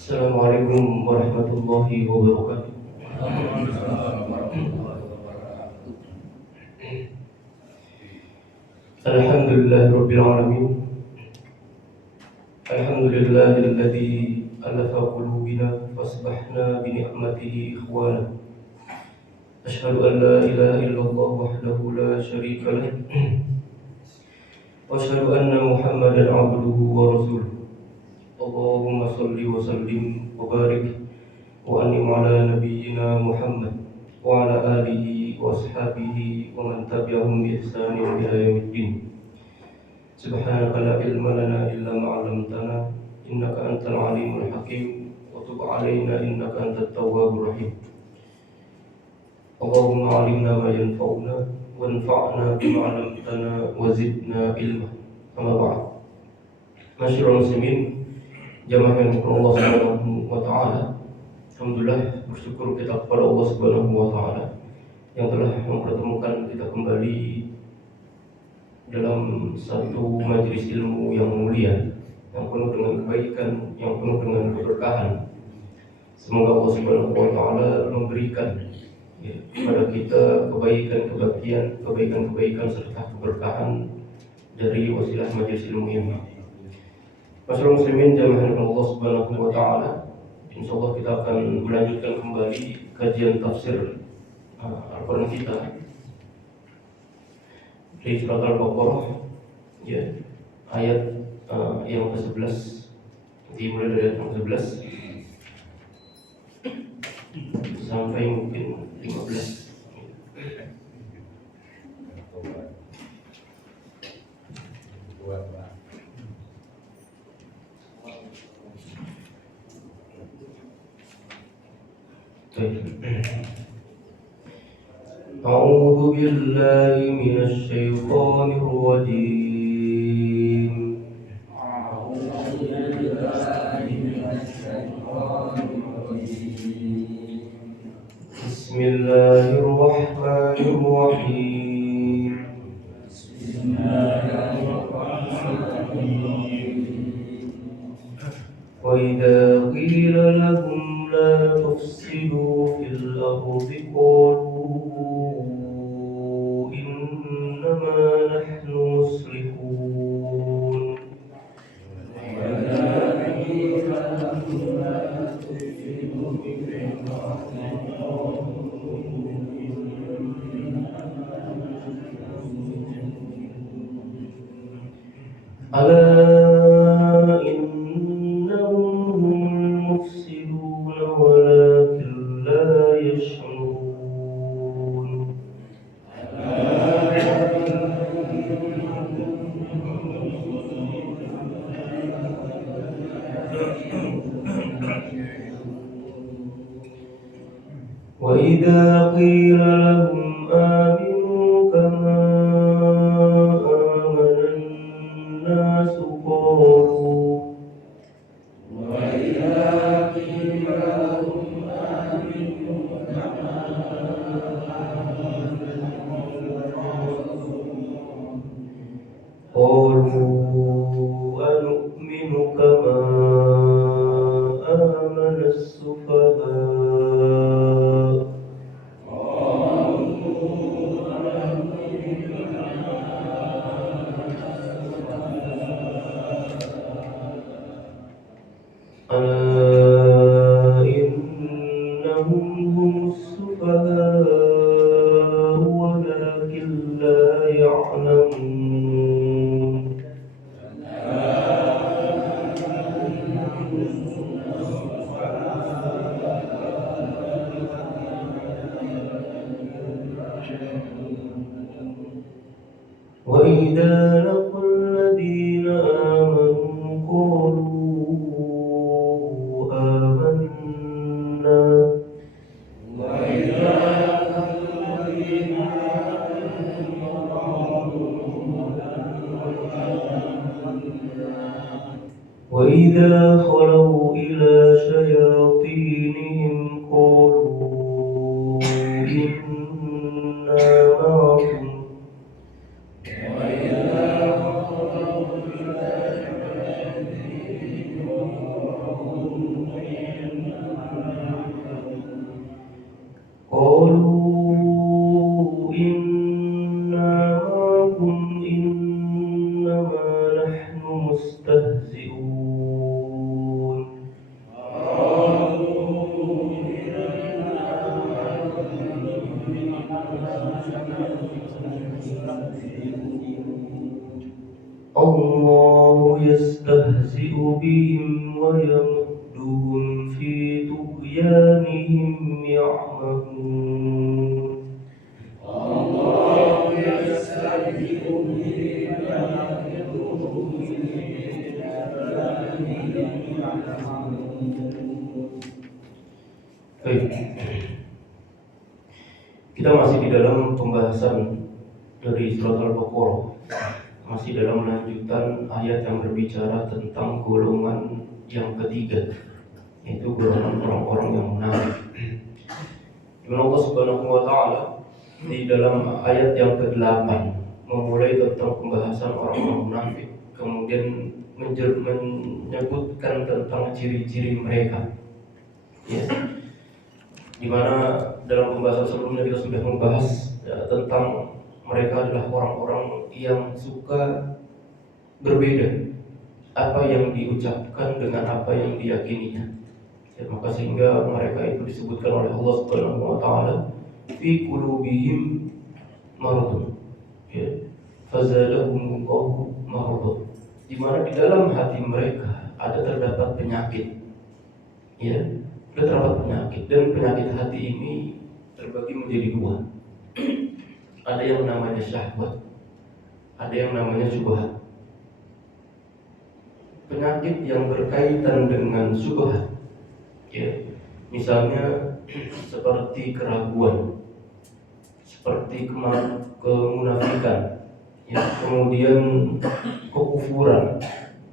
Assalamualaikum warahmatullahi wabarakatuh. Alhamdulillahirabbil alamin. Alhamdulillahilladzi alafa qulubina fasbahna bi ni'matihi ikhwana. Asyhadu an la ilaha illallah wahdahu la syarika lah. Wa asyhadu anna Muhammadan 'abduhu wa rasuluh. Allahumma shalli wa sallim wa barik wa an'im ala nabiyyina Muhammad wa ala alihi wa ashabihi wa man tabi'ahum bi ihsanin ila yaumiddin. Subhanaka la ilma lana illa ma 'allamtana innaka antal alimul hakim wa tub 'alaina innaka antat tawwabur rahim. Allahumma 'allimna ma yanfa'una wanfa'na bima 'allamtana wa zidna ilma. Amma ba'd. Masyaallah muslimin, jamaah yang Allah Subhanahu wa taala. Alhamdulillah, bersyukur kita kepada Allah Subhanahu wa taala yang telah mempertemukan kita kembali dalam satu majelis ilmu yang mulia, yang penuh dengan kebaikan, yang penuh dengan keberkahan. Semoga Allah Subhanahu wa taala memberikan kepada kita kebaikan serta keberkahan dari wasilah majelis ilmu ini. Masyaallah muslimin, jamaah Allah Subhanahu wa taala, insyaallah kita akan melanjutkan kembali kajian tafsir Al-Quran kita di surat Al-Baqarah, ya, ayat yang ke-11, dimulai dari ayat yang ke-11 sampai mungkin 15. أعوذ بالله من الشيطان الرجيم. بسم الله الرحمن الرحيم. وإذا قيل لهم لا تفسدوا في الأرض قالوا إنما نحن مصلحون. ألا إنهم هم المفسدون ولكن لا يشعرون. وإذا قيل لهم آمنوا كما آمن الناس قالوا أنؤمن كما آمن السفهاء. ألا إنهم هم السفهاء ولكن لا يعلمون. وإذا لقوا الذين آمنوا قالوا آمنا. وإذا خلوا إلى شياطينهم قالوا إنا معكم مستهزئون الله يستهزئ بهم ويمدهم في طغيانهم يعمهون الله يستهزئ بهم ويمدهم في طغيانهم يعمهون. Baik, kita masih di dalam pembahasan dari surat Al-Baqarah, masih dalam lanjutan ayat yang berbicara tentang golongan yang ketiga, yaitu golongan orang-orang yang munafik. Dimana Allah Subhanahu wa Ta'ala di dalam ayat yang ke-8 memulai tentang pembahasan orang-orang munafik, kemudian menyebutkan tentang ciri-ciri mereka. Ya. Dimana dalam pembahasan sebelumnya kita sudah membahas tentang mereka adalah orang-orang yang suka berbeda apa yang diucapkan dengan apa yang diyakininya. Ya, maka sehingga mereka itu disebutkan oleh Allah Subhanahu wa Ta'ala fi qulubihim maradun, ya, fazadahumullahu maradun, di mana di dalam hati mereka terdapat penyakit, ya, terdapat penyakit, dan penyakit hati ini terbagi menjadi dua. Ada yang namanya syahwat, ada yang namanya syubhat. Penyakit yang berkaitan dengan syubhat, ya, misalnya seperti keraguan, seperti kemunafikan, ya, kemudian kekufuran,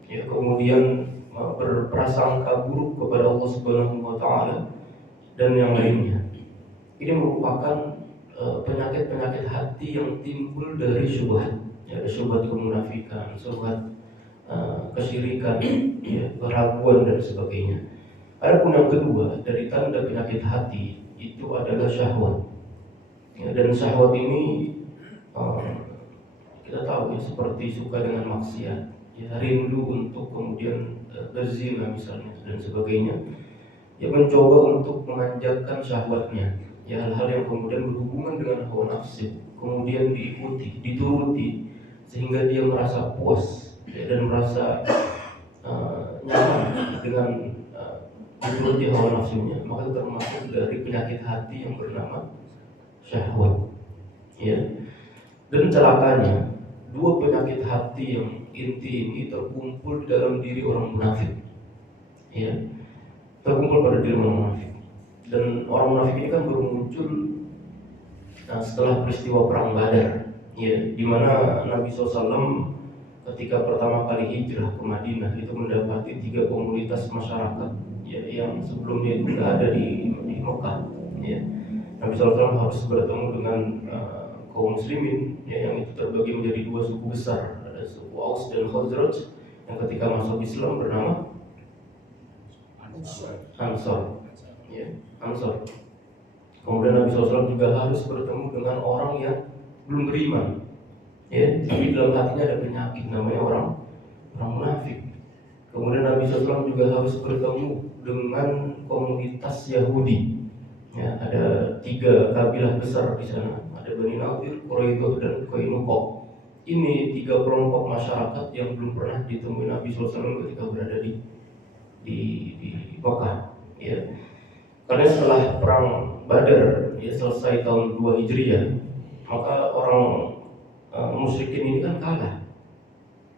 ya, kemudian berprasangka buruk kepada Allah Subhanahu wa Ta'ala dan yang lainnya. Ini merupakan penyakit-penyakit hati yang timbul dari syubhat, ya, syubhat kemunafikan, syubhat kesyirikan, ya, keraguan dan sebagainya. Adapun yang kedua dari tanda penyakit hati itu adalah syahwat, ya, dan syahwat ini kita tahu, ya, seperti suka dengan maksiat, ya, rindu untuk kemudian berzina misalnya dan sebagainya, ya, mencoba untuk memanjatkan syahwatnya, ya, hal-hal yang kemudian berhubungan dengan hawa nafsu kemudian diikuti, dituruti sehingga dia merasa puas, ya, dan merasa nyaman dengan dituruti hawa nafsunya. Maka termasuk dari penyakit hati yang bernama syahwat, ya. Dan celakanya dua penyakit hati yang inti ini terkumpul di dalam diri orang munafik, ya, terkumpul pada diri orang munafik. Dan orang munafik ini kan baru muncul setelah peristiwa perang Badar, ya, di mana Nabi SAW ketika pertama kali hijrah ke Madinah itu mendapati 3 komunitas masyarakat, ya, yang sebelumnya itu tidak ada di Mekah, ya. Nabi SAW harus bertemu dengan kaum muslimin, ya, yang itu terbagi menjadi 2 suku besar, ada suku Aus dan Khazraj, yang ketika masuk Islam bernama Ansar, ya, Ansar. Kemudian Nabi SAW juga harus bertemu dengan orang yang belum beriman, ya, tapi dalam hatinya ada penyakit namanya orang munafik. Kemudian Nabi SAW juga harus bertemu dengan komunitas Yahudi, ya, ada 3 kabilah besar di sana, ada Bani Nadir, Quraidah dan Qainuqa. Ini 3 kelompok masyarakat yang belum pernah ditemui Nabi SAW ketika berada di Mekah, ya. Karena setelah perang Badar, ya, selesai tahun 2 Hijriah, maka orang musyrikin ini kan kalah,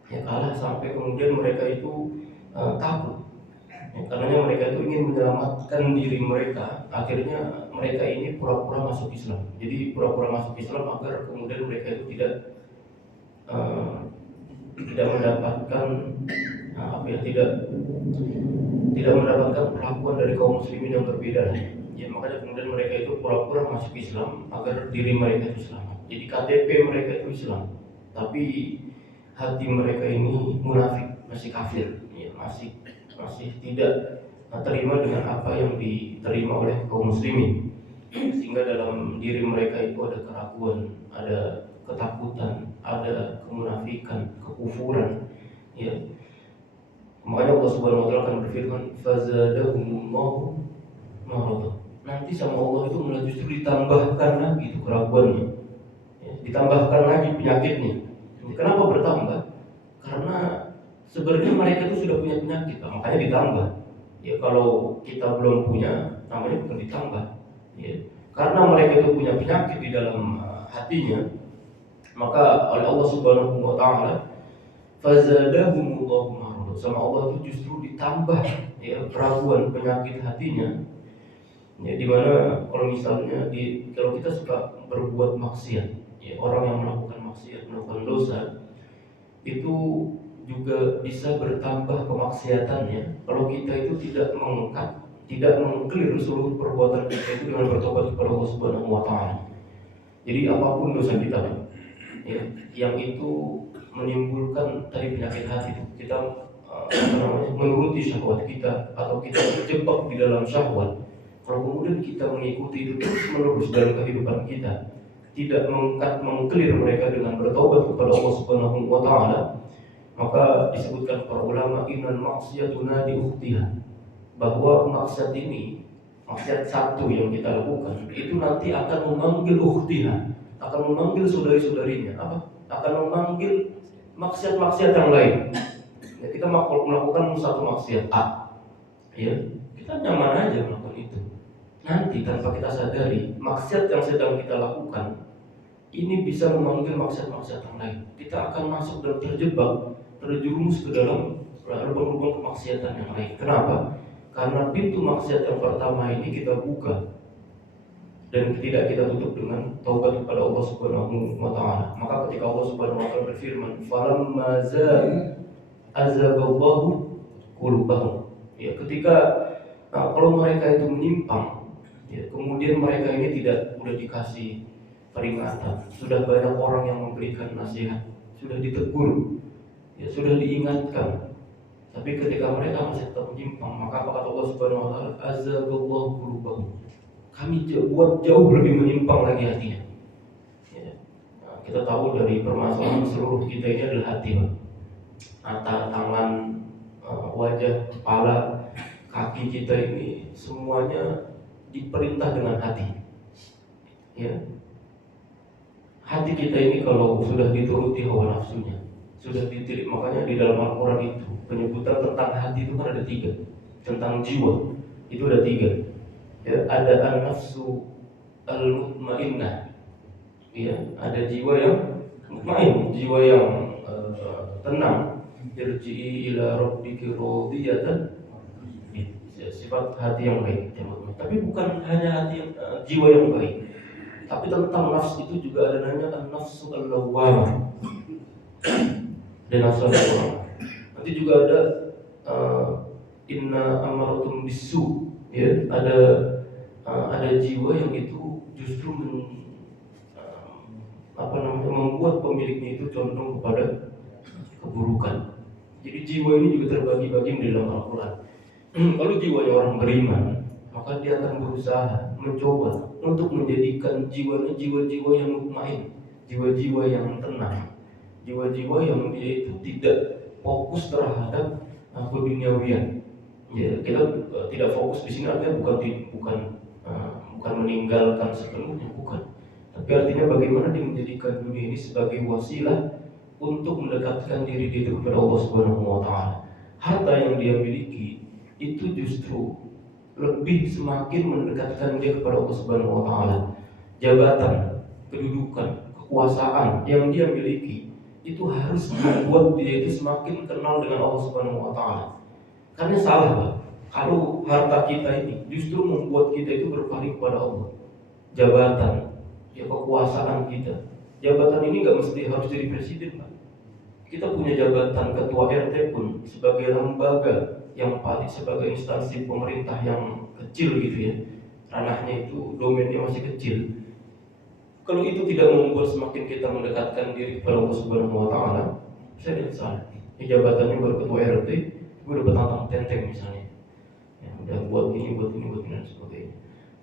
ya, kalah sampai kemudian mereka itu takut, ya, karena mereka itu ingin menyelamatkan diri mereka. Akhirnya mereka ini pura-pura masuk Islam. Jadi pura-pura masuk Islam agar kemudian mereka itu tidak mendapatkan tidak mendapatkan perlakuan dari kaum muslimin yang berbeda, ya. Makanya kemudian mereka itu pura-pura masuk Islam agar diri mereka itu selamat. Jadi KTP mereka itu Islam, tapi hati mereka ini munafik, masih kafir, ya, masih tidak terima dengan apa yang diterima oleh kaum muslimin, sehingga dalam diri mereka itu ada keraguan, ada ketakutan, ada kemunafikan, kekufuran, ya. Subhanahu wa taala akan berfirman, fazadahumullahu marada. Nanti sama Allah itu malah justru ditambahkan lagi itu keraguannya. Ya, ditambahkan lagi penyakitnya. Kenapa bertambah? Karena sebenarnya mereka itu sudah punya penyakit, makanya ditambah. Ya kalau kita belum punya, namanya bukan ditambah. Ya, karena mereka itu punya penyakit di dalam hatinya, maka oleh Allah Subhanahu wa taala fazadahumullahu marada. Sama Allah itu justru ditambah ya keraguan penyakit hatinya. Ya, dimana kalau misalnya kalau kita suka berbuat maksiat, ya, orang yang melakukan maksiat, melakukan dosa, itu juga bisa bertambah kemaksiatannya kalau kita itu tidak mengangkat, tidak mengclear seluruh perbuatan kita itu dengan bertobat kepada Allah Subhanahu wa taala. Jadi apapun dosa kita, ya, yang itu menimbulkan tadi penyakit hati itu, kita menuruti syahwat kita atau kita terjebak di dalam syahwat. Kalau kemudian kita mengikuti itu terus menerus dalam kehidupan kita, tidak mengclear mereka dengan bertobat kepada Allah Subhanahu wa taala, maka disebutkan para ulama innal maksiyatuna di ukhtiha, bahwa maksiat ini, maksiat satu yang kita lakukan itu nanti akan memanggil ukhtiha, akan memanggil saudari-saudarinya, akan memanggil maksiat-maksiat yang lain. Ya, kita melakukan satu maksiat A, ya, kita nyaman aja melakukan itu. Nanti tanpa kita sadari, maksiat yang sedang kita lakukan ini bisa memanggil maksiat-maksiat yang lain. Kita akan masuk dan terjerumus ke dalam lubang-lubang kemaksiatan yang lain. Kenapa? Karena pintu maksiat yang pertama ini kita buka dan tidak kita tutup dengan taubat kepada Allah Subhanahu wa taala. Maka ketika Allah Subhanahu wa taala berfirman, "Falamma azaghallahu qulubahum." Ya, ketika kalau mereka itu menyimpang, ya, kemudian mereka ini udah dikasih peringatan, sudah banyak orang yang memberikan nasihat, sudah ditegur, ya, sudah diingatkan, tapi ketika mereka masih tetap menyimpang, maka apa kata Allah Subhanahu wa taala, azaghallahu qulubahum, kami buat jauh lebih menyimpang lagi hatinya. Ya. Nah, kita tahu dari permasalahan seluruh kita ini adalah hati, mata, tangan, wajah, kepala, kaki kita ini semuanya diperintah dengan hati. Ya. Hati kita ini kalau sudah dituruti hawa nafsunya, sudah ditilik, makanya di dalam Al-Quran itu penyebutan tentang hati itu kan ada 3, tentang jiwa itu ada 3. Ya, ada an-nafsu al-mutmainnah, ya, ada jiwa yang mutmain, jiwa yang tenang, irji'i ila rabbiki radiyatan, sifat hati yang baik. Tapi bukan hanya hati yang jiwa yang baik, tapi tentang nafsu itu juga ada namanya an-nafsu al-lawwamah dan nafsu al-lawwamah. Nanti juga ada inna amaratum bisu, ya, ada jiwa yang itu justru membuat pemiliknya itu condong kepada keburukan. Jadi jiwa ini juga terbagi-bagi di dalam Al-Quran. Kalau jiwanya orang beriman, maka dia akan berusaha mencoba untuk menjadikan jiwanya jiwa-jiwa yang mutmain, jiwa-jiwa yang tenang, jiwa-jiwa yang dia itu tidak fokus terhadap keduniawian. Ya, kita tidak fokus di sini artinya bukan meninggalkan sepenuhnya, bukan. Tapi artinya bagaimana dia menjadikan dunia ini sebagai wasilah untuk mendekatkan diri dia kepada Allah Subhanahu wa taala. Harta yang dia miliki itu justru lebih semakin mendekatkan dia kepada Allah Subhanahu wa taala. Jabatan, kedudukan, kekuasaan yang dia miliki itu harus membuat dia itu semakin kenal dengan Allah Subhanahu wa taala. Karena salah, Pak, kalau harta kita ini justru membuat kita itu berpaling kepada Allah. Jabatan, ya, kekuasaan kita. Jabatan ini nggak mesti harus jadi presiden, Pak. Kita punya jabatan ketua RT pun sebagai lembaga yang paling, sebagai instansi pemerintah yang kecil gitu ya, ranahnya itu domainnya masih kecil. Kalau itu tidak membuat semakin kita mendekatkan diri kepada Allah Subhanahu wa taala, saya tidak salah. Jabatannya baru ketua RT, gue udah petantang tenteng misalnya, ya, udah buat ini dan sebagainya.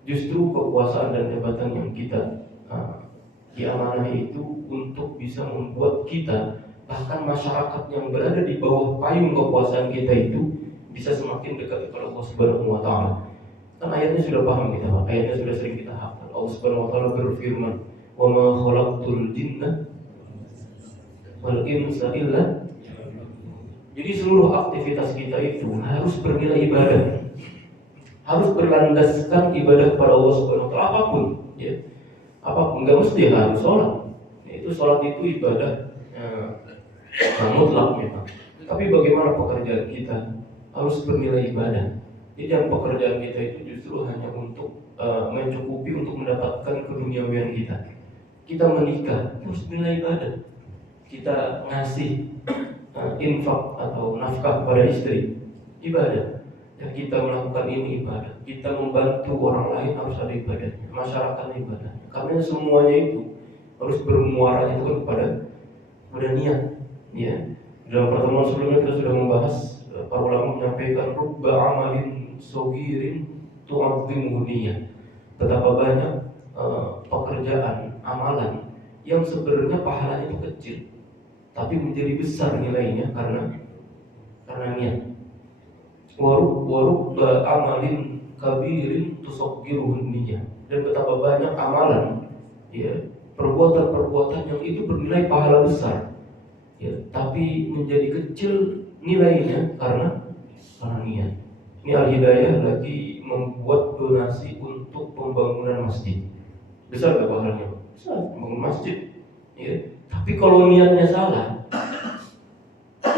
Justru kekuasaan dan jabatan yang kita diamanahi itu untuk bisa membuat kita, bahkan masyarakat yang berada di bawah payung kekuasaan kita itu bisa semakin dekat kepada Allah Subhanahu wa taala. Kan ayatnya sudah paham kita, Pak. Ayatnya sudah sering kita hafal. Allah Subhanahu wa taala berfirman, "Wa ma khalaqtul jinna wal insa illa." Jadi seluruh aktivitas kita itu harus bernilai ibadah. Harus berlandaskan ibadah kepada Allah Subhanahu wa taala apapun, ya. Apapun, enggak mesti harus sholat. Itu sholat itu ibadah mutlak memang. Tapi bagaimana pekerjaan kita harus bernilai ibadah. Jadi yang pekerjaan kita itu justru hanya untuk mencukupi untuk mendapatkan keduniawian kita. Kita menikah harus bernilai ibadah. Kita ngasih infak atau nafkah kepada istri, ibadah. Yang kita melakukan ini ibadah. Kita membantu orang lain harus ada ibadahnya. Masyarakat ibadah. Karena semuanya itu harus bermuara itu kepada niat. Ya. Dalam pertemuan sebelumnya kita sudah membahas, para ulama menyampaikan rubba amalin sogirin tu'azzimuhu niyah. Betapa banyak pekerjaan, amalan yang sebenarnya pahalanya itu kecil, tapi menjadi besar nilainya karena niat. Warubba amalin kabirin tusaggiruhu niyah. Dan betapa banyak amalan, ya, perbuatan-perbuatan yang itu bernilai pahala besar, ya, tapi menjadi kecil nilainya karena niat. Ini Al-Hidayah lagi membuat donasi untuk pembangunan masjid. Besar gak pahalanya? Besar, membangun masjid, ya. Tapi kalau niatnya salah,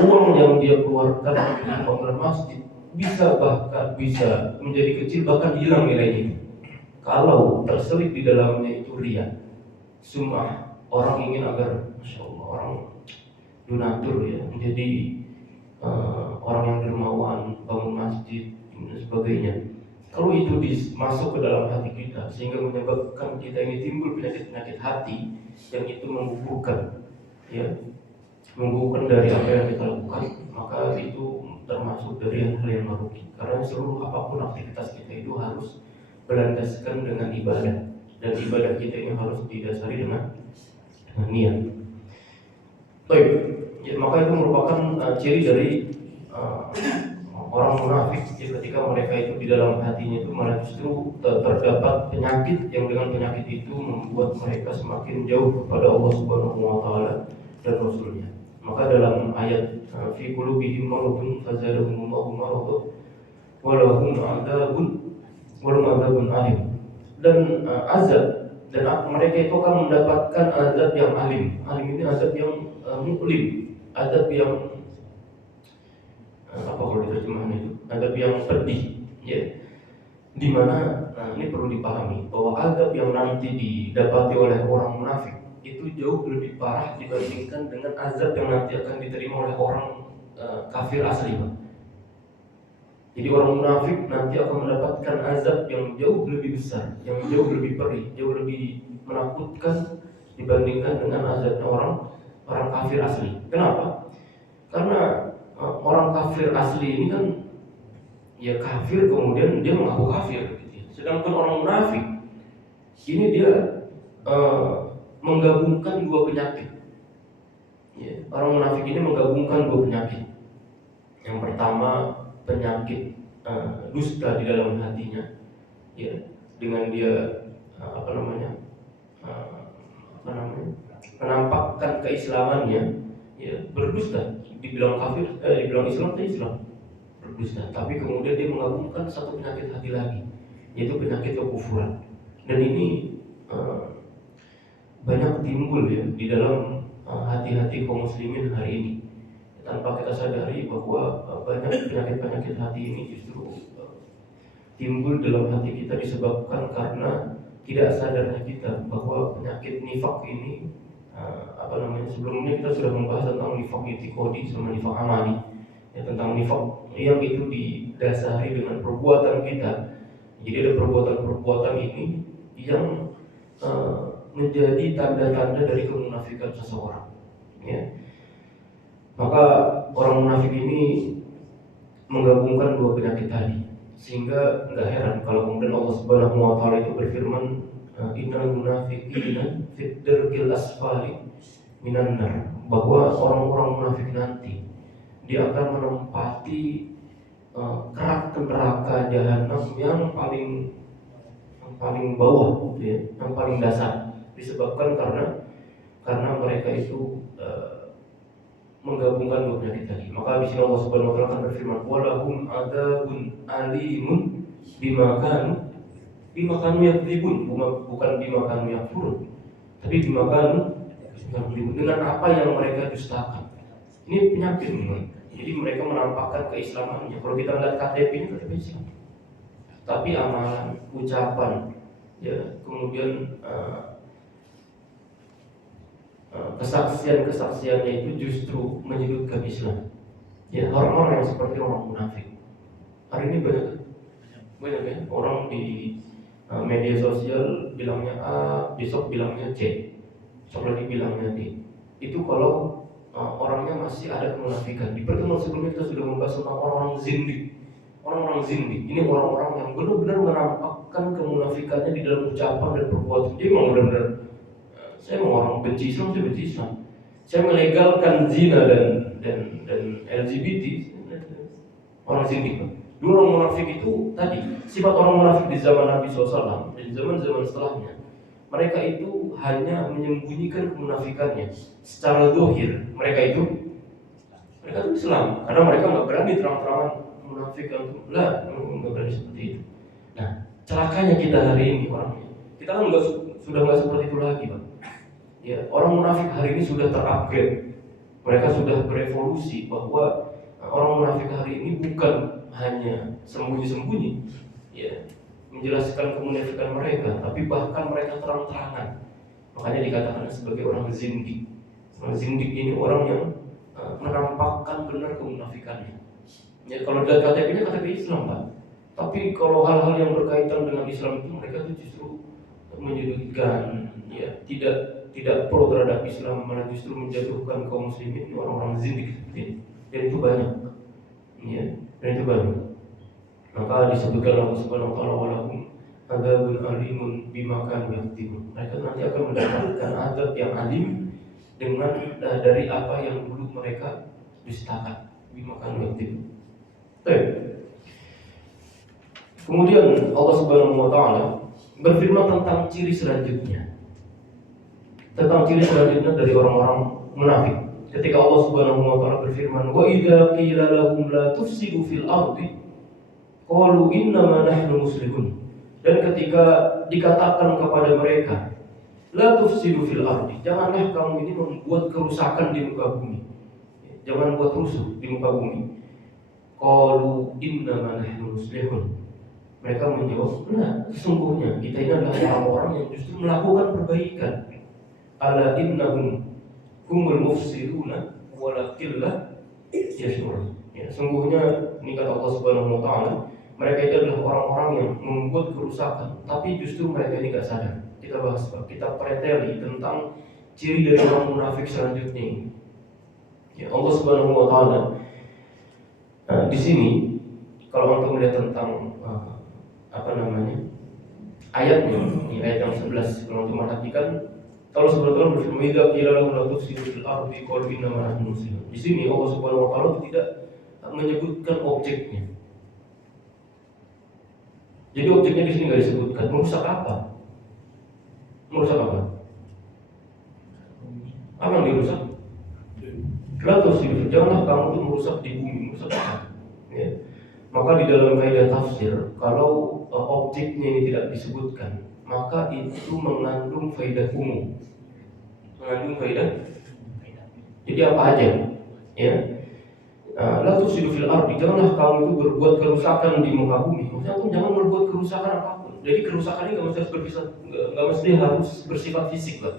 uang yang dia keluarkan untuk pembangunan masjid bahkan bisa menjadi kecil, bahkan hilang nilainya. Kalau terselip di dalamnya itu riya, sum'ah, orang ingin agar, masya Allah, orang donatur, ya, menjadi orang yang dermawan, bangun masjid dan sebagainya. Kalau itu masuk ke dalam hati kita sehingga menyebabkan kita ini timbul penyakit-penyakit hati yang itu menggugurkan, ya, menggugurkan dari apa yang kita lakukan, maka itu termasuk dari hal yang merugi. Karena seluruh apapun aktivitas kita itu harus berlandaskan dengan ibadah, dan ibadah kita ini harus didasari dengan niat. Baik, ya, maka itu merupakan ciri dari orang munafik, ya, ketika mereka itu di dalam hatinya itu malah justru terdapat penyakit yang dengan penyakit itu membuat mereka semakin jauh kepada Allah Subhanahu wa taala dan Rasulnya. Maka dalam ayat fi qulubihim maradun fazadahumullahu maradan wa lahum adzabun alim, dan azab, dan mereka itu akan mendapatkan azab yang alim. Alim ini azab yang mu'lim, azab yang apa kalau diterjemahkan itu, azab yang pedih, ya. Dimana ini perlu dipahami bahwa azab yang nanti didapati oleh orang munafik itu jauh lebih parah dibandingkan dengan azab yang nanti akan diterima oleh orang kafir asli. Jadi orang munafik nanti akan mendapatkan azab yang jauh lebih besar, yang jauh lebih perih, jauh lebih menakutkan dibandingkan dengan azabnya orang kafir asli. Kenapa? Karena orang kafir asli ini kan, ya, kafir kemudian dia mengaku kafir, gitu. Sedangkan orang munafik ini dia menggabungkan dua penyakit. Ya, orang munafik ini menggabungkan dua penyakit. Yang pertama penyakit dusta di dalam hatinya, ya, dengan dia menampakkan keislamannya, ya, berdusta. Dibilang kafir, dibilang Islam, Islam, berdusta. Tapi kemudian dia menggabungkan satu penyakit hati lagi, yaitu penyakit kekufuran. Dan ini banyak timbul, ya, di dalam hati-hati kaum muslimin hari ini. Tanpa kita sadari bahwa banyak penyakit-penyakit hati ini justru timbul dalam hati kita disebabkan karena tidak sadarnya kita bahwa penyakit nifak ini, sebelumnya kita sudah membahas tentang nifak itikodi sama nifak amali, ya, tentang nifak yang itu didasari dengan perbuatan kita. Jadi ada perbuatan-perbuatan ini yang menjadi tanda-tanda dari kemunafikan seseorang, ya. Maka orang munafik ini menggabungkan dua penyakit tadi, sehingga nggak heran kalau kemudian Allah Subhanahu wa taala itu berfirman, innal munafiqina fid darkil asfali minan nar, bahwa orang-orang munafik nanti dia akan menempati kerak neraka jahanam yang paling bawah, gitu ya, yang paling dasar, disebabkan karena mereka itu menggabungkan dua penyakit tadi. Maka di sini Allah Subhanahu wa taala akan berfirman, "Walahum adzabun alimun bima kanu yakdzibun," bukan bima kanu yakfurun, tapi bima kanu yakdzibun, dengan apa yang mereka dustakan. Ini penyakit memang. Jadi mereka menampakkan keislamannya. Kalau kita lihat KTP-nya, KTP Islam, tapi amalan, ucapan, ya, kemudian kesaksiannya itu justru menyudutkan Islam. Ya, orang-orang yang seperti orang munafik. Hari ini banyak ya orang di media sosial bilangnya A, besok bilangnya C, besok lagi bilangnya D. Itu kalau orangnya masih ada kemunafikan. Di pertemuan sebelumnya kita sudah membahas tentang orang-orang zindik. Orang-orang zindik ini orang-orang yang benar-benar menampakkan kemunafikannya di dalam ucapan dan perbuatan. Dia memang benar-benar, saya mau orang benci Islam, saya benci Islam. Saya melegalkan zina dan LGBT. Orang zindik. Dulu orang munafik itu tadi, sifat orang munafik di zaman Nabi SAW dan zaman-zaman setelahnya, mereka itu hanya menyembunyikan kemunafikannya secara zahir. Mereka itu Islam, karena mereka nggak berani terang-terangan munafik atau nggak berani seperti itu. Nah, celakanya kita hari ini orangnya, kita kan sudah nggak seperti itu lagi, Pak. Ya, orang munafik hari ini sudah terupgrade. Mereka sudah berevolusi bahwa orang munafik hari ini bukan hanya sembunyi-sembunyi, ya, menjelaskan kemunafikan mereka, tapi bahkan mereka terang-terangan. Makanya dikatakan sebagai orang zindik. Orang zindik ini orang yang menampakkan benar kemunafikannya. Ya, kalau dari KTP-nya KTP Islam, Pak. Tapi kalau hal-hal yang berkaitan dengan Islam itu mereka itu justru menyudutkan, ya, tidak pro terhadap Islam, malah justru menjatuhkan kaum muslimin, orang-orang zindik seperti ini. Dan itu banyak, ya, dan itu banyak. Maka disebutkan Allah Subhanahu wa taala, "Walahum adzabun alimun bima kanu yaktubun." Mereka nanti akan mendapatkan azab yang alim dengan dari apa yang dulu mereka dustakan. Bima kanu yaktubun. Kemudian Allah Subhanahu wa taala berfirman tentang ciri selanjutnya. Tentang ciri selanjutnya dari orang-orang munafik. Ketika Allah Subhanahu wa taala berfirman, "Wa idza qila lahum la tufsidu fil ardi qalu innama nahnu muslimun." Dan ketika dikatakan kepada mereka, "La tufsidu fil ardi," janganlah kamu ini membuat kerusakan di muka bumi. Jangan buat rusuh di muka bumi. Qalu innama nahnu muslimun. Mereka menjawab, "Nah, sesungguhnya kita ini adalah orang-orang yang justru melakukan perbaikan. Ala innahum humul mufsiduna walakin la yashurun." Ya, sungguhnya ini kata Allah Subhanahu wa taala, mereka itu adalah orang-orang yang membuat kerusakan, tapi justru mereka ini tidak sadar. Kita bahas, kita preteli tentang ciri dari orang munafik selanjutnya ini. Ya, Allah Subhanahu wa taala di sini kalau untuk melihat tentang ayatnya, di ayat yang 11, kalau untuk memperhatikan, kalau sebetulnya berfirman, "Idza qila lahum la tufsidu fil ardi qalu innama nahnu muslimun." Di sini Allah Subhanahu wa taala tidak menyebutkan objeknya. Jadi objeknya di sini nggak disebutkan. Merusak apa? Merusak apa? Apa yang dirusak? La tufsidu, janganlah kamu itu merusak di bumi. Merusak apa? Ya. Maka di dalam kaidah tafsir, kalau objeknya ini tidak disebutkan, maka itu mengandung faedah umum. Mengandung faedah. Jadi apa aja? Ya. La tufsidu fil ardi, janganlah kamu itu berbuat kerusakan di muka bumi. Maksudnya jangan berbuat kerusakan apapun. Jadi kerusakan ini nggak mesti harus bersifat fisik, lah.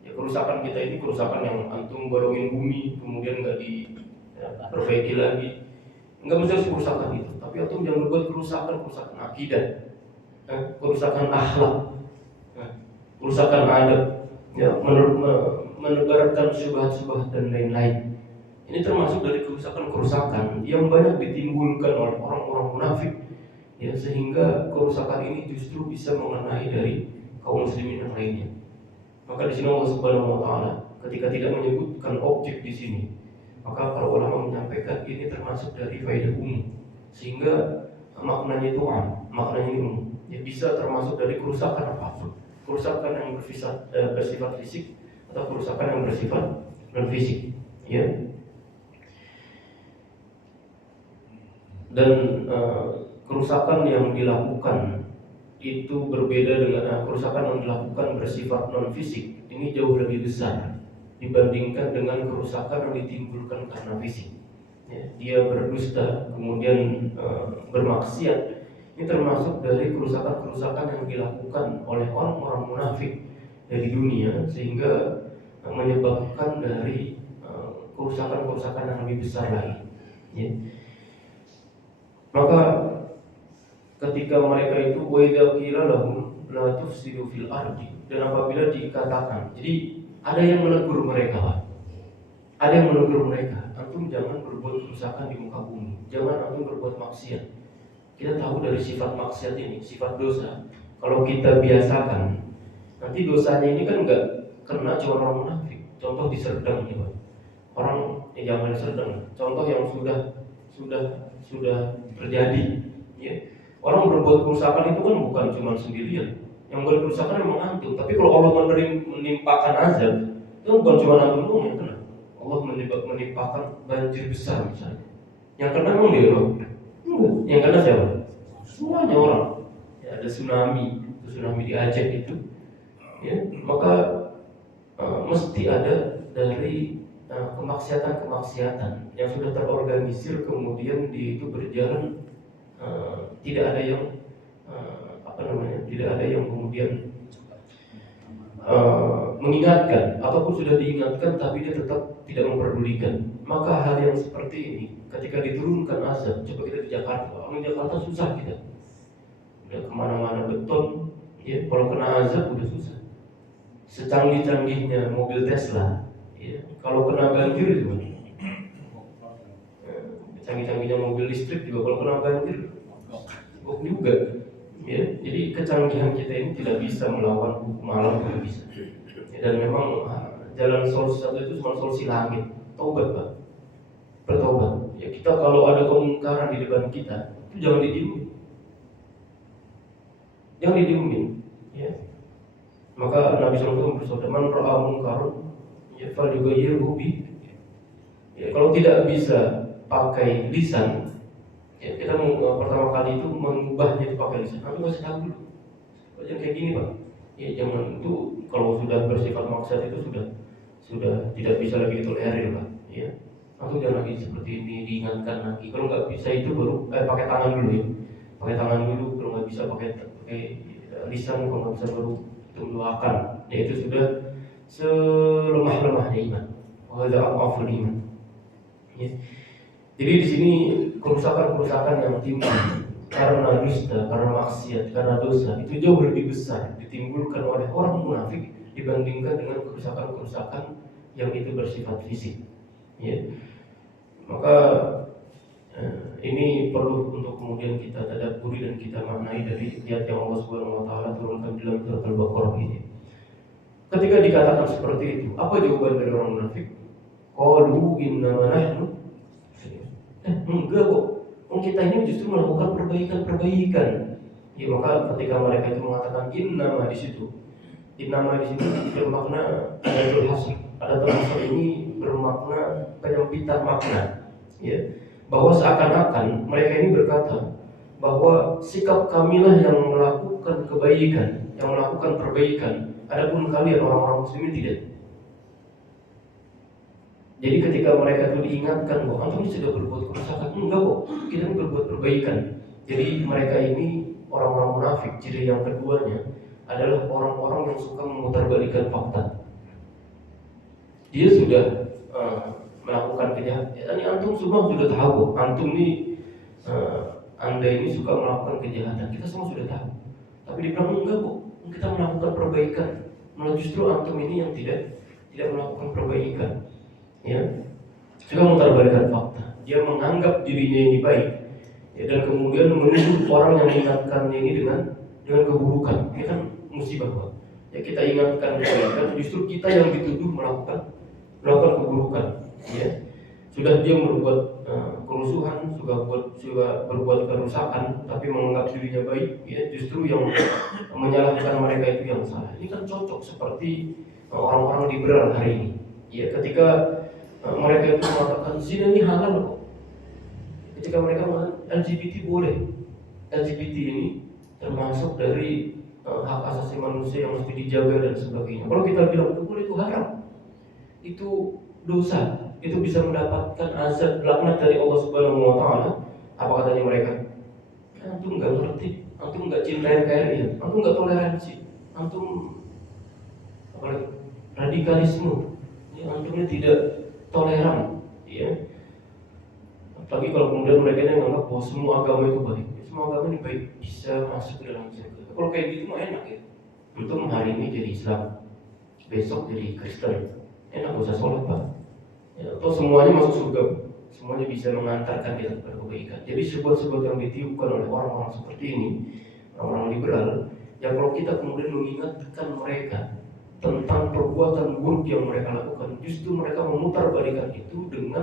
Ya, kerusakan kita ini kerusakan yang antum bolongin bumi, kemudian nggak diperbaiki lagi. Enggak mesti harus kerusakan itu, tapi antum jangan berbuat kerusakan akidah, kerusakan akhlak, kerusakan adab, ya, menebarkan syubhat-syubhat dan lain-lain. Ini termasuk dari kerusakan-kerusakan yang banyak ditimbulkan oleh orang-orang munafik, ya, sehingga kerusakan ini justru bisa mengenai dari kaum muslimin yang lainnya. Maka di sini Allah Subhanahu wa taala ketika tidak menyebutkan objek di sini, maka para ulama menyampaikan ini termasuk dari faedah umum. sehingga maknanya itu maknanya ini umum. Ya, bisa termasuk dari kerusakan apapun, kerusakan yang bersifat fisik atau kerusakan yang bersifat non fisik, ya. Dan kerusakan yang dilakukan itu berbeda dengan kerusakan yang dilakukan bersifat non fisik. Ini jauh lebih besar dibandingkan dengan kerusakan yang ditimbulkan karena fisik. Ya, dia berdusta, kemudian bermaksiat. Ini termasuk dari kerusakan-kerusakan yang dilakukan oleh orang-orang munafik di dunia, sehingga menyebabkan dari kerusakan-kerusakan yang lebih besar lagi. Ya. Maka ketika mereka itu wa idza qila lahum la tufsidu fil ardi, dan apabila dikatakan, jadi ada yang menegur mereka, Pak. Ada yang menegur mereka, antum jangan berbuat kerusakan di muka bumi, jangan antum berbuat maksiat. Kita tahu dari sifat maksiat ini, sifat dosa, kalau kita biasakan, nanti dosanya ini kan enggak kena cuma orang munafik. Contoh di Serdang ini, Pak. Orang yang Serdang, contoh yang sudah terjadi, ya. Orang berbuat kerusakan itu kan bukan cuma sendirian. Yang berkerusakan memang antum, tapi kalau Allah menimpakan azab, itu bukan cuma antum doang yang kena. Allah menimpakan banjir besar misalnya. Yang kena memang dia loh. Yang kena siapa? Semuanya orang. Ya, ada tsunami di Aceh itu. Ya, maka mesti ada dari kemaksiatan yang sudah terorganisir, kemudian dia itu berjalan, tidak ada yang tidak ada yang kemudian mengingatkan, ataupun sudah diingatkan tapi dia tetap tidak memperdulikan. Maka hal yang seperti ini ketika diturunkan azab, coba kita di Jakarta, orang Jakarta susah kita, udah kemana-mana beton, ya, kalau kena azab udah susah. Secanggih-canggihnya mobil Tesla, ya, kalau kena banjir itu, canggih-canggihnya mobil listrik juga kalau kena banjir, kok juga. Ya, jadi kecanggihan kita ini tidak bisa melawan hukum alam, tidak bisa. Ya, dan memang jalan solusi satu itu cuma solusi langit, taubat, Pak. Bertobat. Ya, kita kalau ada kemungkaran di depan kita, itu jangan didiemin. Jangan didiemin, ya. Maka Nabi SAW bersabda, "Man ra'a munkaran, ya falyughayyirhu bi." Ya, kalau tidak bisa pakai lisan, ya, kita pertama kali itu mengubahnya itu pakai lisan. Tapi kasih tahu dulu. Jangan kayak gini, Pak. Ya, jangan itu kalau sudah bersifat maksiat itu sudah tidak bisa lagi ditolerir, Pak. Ya. Atau jangan lagi seperti ini, diingatkan lagi. Kalau nggak bisa itu baru pakai tangan dulu, ya. Pakai tangan dulu. Kalau nggak bisa pakai lisan, kalau nggak bisa baru mendoakan. Ya, itu sudah selemah-lemahnya iman. Wa dha'aful iman. Ya. Jadi di sini kerusakan-kerusakan yang timbul karena dusta, karena maksiat, karena dosa itu jauh lebih besar ditimbulkan oleh orang munafik dibandingkan dengan kerusakan-kerusakan yang itu bersifat fisik. Ya. Maka ini perlu untuk kemudian kita tadabburi dan kita maknai dari ayat yang Allah Subhanahu wa taala turunkan dalam surat Al-Baqarah ini. Ketika dikatakan seperti itu, apa jawaban dari orang munafik? Qalu innama nahnu, enggak kok, kita ini justru melakukan perbaikan. Ya, maka ketika mereka itu mengatakan innama di situ bermakna adatul hasr. Adatul hasr ini bermakna penyempitan makna. Ya, bahwa seakan-akan mereka ini berkata bahwa sikap kamilah yang melakukan kebaikan, yang melakukan perbaikan, adapun kalian orang-orang muslimin tidak. Jadi ketika mereka itu diingatkan bahwa antum sudah berbuat kerusakan, enggak kok, kita berbuat perbaikan. Jadi mereka ini orang-orang munafik. Ciri yang keduanya adalah orang-orang yang suka memutarbalikkan fakta. Dia sudah melakukan kejahatan. Ini antum semua sudah tahu, antum ini anda ini suka melakukan kejahatan. Kita semua sudah tahu. Tapi dibilang enggak kok, kita melakukan perbaikan. Malah justru antum ini yang tidak melakukan perbaikan. Ya, juga memutarbalikkan fakta. Dia menganggap dirinya ini baik, ya, dan kemudian menuduh orang yang mengingatkannya ini dengan keburukan. Ini kan musibah, Pak. Ya, kita ingatkan kebaikan, justru kita yang dituduh melakukan keburukan. Ya, sudah dia berbuat kerusuhan, juga berbuat kerusakan, tapi menganggap dirinya baik, ya justru yang menyalahkan mereka itu yang salah. Ini kan cocok seperti orang-orang liberal hari ini. Ya, ketika mereka itu mengatakan zina ini halal kok. Ketika mereka mengatakan LGBT boleh. LGBT ini termasuk dari hak asasi manusia yang mesti dijaga dan sebagainya. Kalau kita bilang itu haram, itu dosa, itu bisa mendapatkan azab laknat dari Allah Subhanahu wa taala. Apa katanya mereka? Antum nggak ngerti, antum nggak cinta NKRI, antum nggak toleransi, antum apalagi radikalisme, ya, antumnya tidak toleran, ya. Apalagi kalau kemudian mereka yang menganggap bahwa semua agama itu baik, semua agama ini baik, bisa masuk ke dalam surga. Kalau kayak gitu mah enak ya. Antum hari ini jadi Islam, besok jadi Kristen, enak, gak usah sholat pak. Ya, atau semuanya masuk surga, semuanya bisa mengantarkan kita kepada kebaikan. Jadi sebuah yang ditiupkan oleh orang-orang seperti ini, orang-orang liberal, yang kalau kita kemudian mengingatkan mereka tentang perbuatan buruk yang mereka lakukan, justru mereka memutarbalikan itu dengan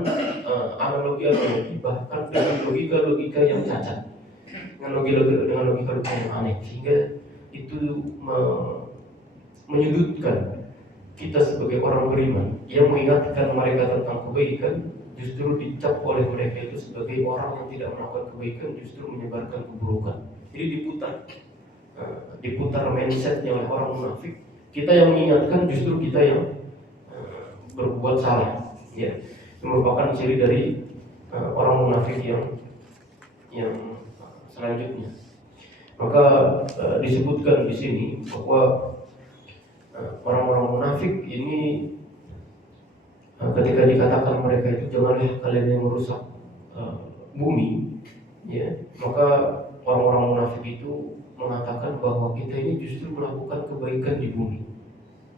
analogi-analogi, bahkan dengan logika-logika yang cacat, dengan logika yang aneh, sehingga itu menyudutkan kita sebagai orang beriman yang mengingatkan mereka tentang kebaikan, justru dicap oleh mereka itu sebagai orang yang tidak melakukan kebaikan, justru menyebarkan keburukan. Jadi diputar mindsetnya oleh orang munafik. Kita yang mengingatkan, justru kita yang berbuat salah. Ya, itu merupakan ciri dari orang munafik yang selanjutnya. Maka disebutkan di sini bahwa orang-orang munafik ini ketika dikatakan mereka itu janganlah kalian yang merusak bumi, ya, maka orang-orang munafik itu mengatakan bahwa kita ini justru melakukan kebaikan di bumi.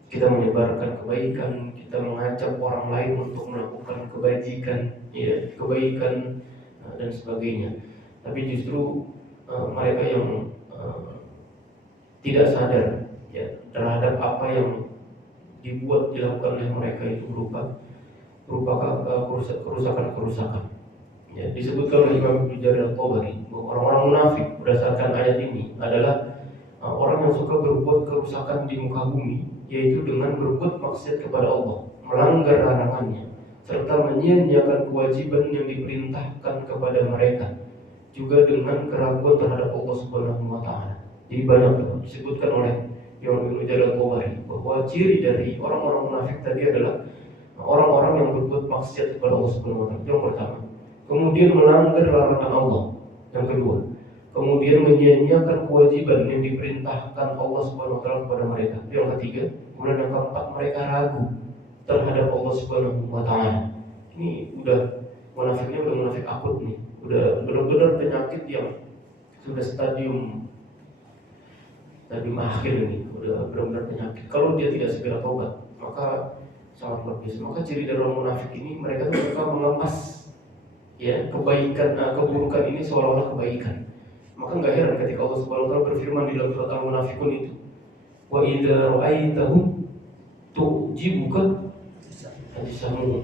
Kita menyebarkan kebaikan, kita mengajak orang lain untuk melakukan kebajikan, ya, kebaikan dan sebagainya. Tapi justru mereka yang tidak sadar, ya, terhadap apa yang dilakukan oleh mereka itu berupa kerusakan. Ya, disebutkan oleh Imam Ibnu Jarir At-Tabari bahwa orang-orang munafik berdasarkan ayat ini adalah orang yang suka berbuat kerusakan di muka bumi, yaitu dengan berbuat maksiat kepada Allah, melanggar larangannya, serta menyia-nyiakan kewajiban yang diperintahkan kepada mereka, juga dengan keraguan terhadap Allah Subhanahu wa taala. Jadi banyak disebutkan oleh Imam Ibnu Jarir At-Tabari bahwa ciri dari orang-orang munafik tadi adalah orang-orang yang berbuat maksiat kepada Allah Subhanahu wa taala. Yang pertama, kemudian melanggar larangan Allah. Yang kedua, kemudian menyia-nyiakan kewajiban yang diperintahkan Allah Subhanahu wa taala kepada mereka. Yang ketiga, kemudian yang keempat, mereka ragu terhadap Allah Subhanahu wa taala. Ini munafiknya udah munafik akut nih. Udah benar-benar penyakit yang sudah stadium akhir ini, udah benar-benar penyakit. Kalau dia tidak segera tobat, maka sangat luar biasa. Maka ciri dari orang munafik ini, mereka tuh suka mengemas, ya, kebaikan, keburukan ini seolah-olah kebaikan. Maka nggak heran ketika Allah Subhanahu wa taala berfirman di dalam surat Al-Munafiqun itu, wa idza ra'aitahum tu'jibuka ajsamuhum.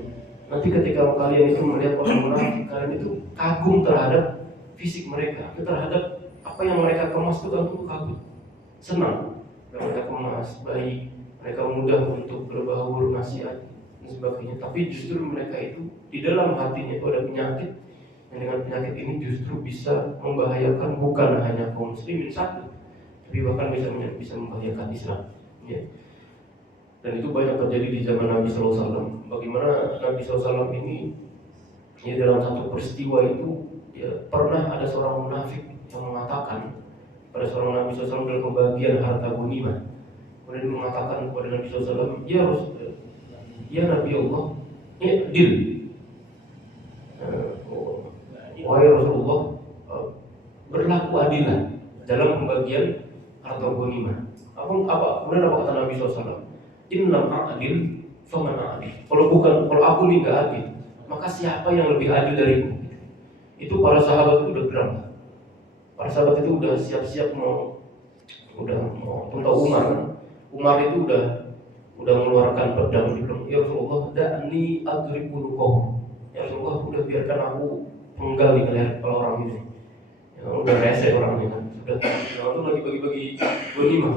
Nanti ketika kalian itu melihat orang munafik, kalian itu kagum terhadap fisik mereka, terhadap apa yang mereka kemas itu, kan tuh kagum, senang. Mereka kemas baik, mereka mudah untuk berbaur, nasihat dan sebagainya. Tapi justru mereka itu di dalam hatinya itu ada penyakit, yang dengan penyakit ini justru bisa membahayakan bukan hanya kaum muslimin satu, tapi bahkan bisa membahayakan Islam, ya. Dan itu banyak terjadi di zaman Nabi SAW. Bagaimana Nabi SAW ini, ya, dalam satu peristiwa itu, ya, pernah ada seorang munafik yang mengatakan pada seorang Nabi SAW dalam pembagian harta ghanimah. Kemudian mengatakan kepada Nabi SAW, ya Nabi Allah, deal, wahai Rasulullah, berlaku adilah dalam pembagian harta ghanimah. Kemudian apa kata Nabi SAW? Innal adil faman adil. Kalau aku ini nggak adil, maka siapa yang lebih adil dariku? Itu para sahabat itu udah geram. Para sahabat itu udah siap-siap mau tentang Umar itu udah mengeluarkan pedang. Dia bilang, ya Rasulullah, da'ni adribul qawm. Ya Rasulullah, udah biarkan aku penggal di leher kepala orang ini. Ya, udah rese orangnya kan. Sudah itu lagi bagi-bagi ghanimah.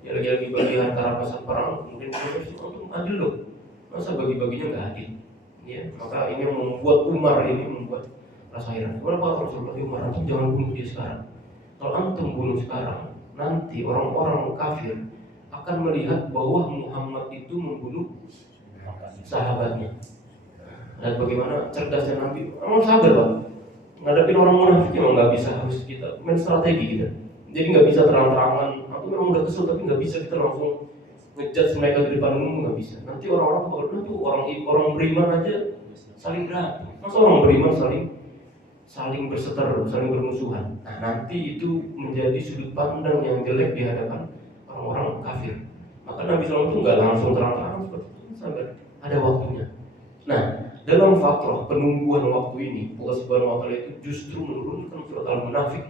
Ya lagi bagi harta rampasan perang, kemudian itu adil loh. Masa bagi-baginya nggak adil? Ya, maka ini yang membuat Umar ini membuat rasa heran. Kenapa Rasulullah Umar, antum jangan bunuh dia sekarang. Kalau antum bunuh sekarang, nanti orang-orang kafir akan melihat bahwa Muhammad itu membunuh sahabatnya. Dan bagaimana cerdasnya Nabi? Orang sabar Pak. Ngadepin orang munafik memang nggak bisa, harus kita main strategi kita. Jadi nggak bisa terang-terangan. Aku memang udah kesel tapi nggak bisa kita langsung ngejudge mereka di depan umum, nggak bisa. Nanti orang-orang bakal tuh orang beriman aja saling berantem. Masa orang beriman saling berseteru, saling bermusuhan. Nah, nanti itu menjadi sudut pandang yang jelek di hadapan orang-orang kafir. Maka Nabi SAW itu nggak langsung terang-terangan seperti itu, sabar. Ada waktunya. Nah, dalam fatrah penungguan waktu ini, Allah Subhanahu wa taala itu justru menurunkan surat Al-Munafik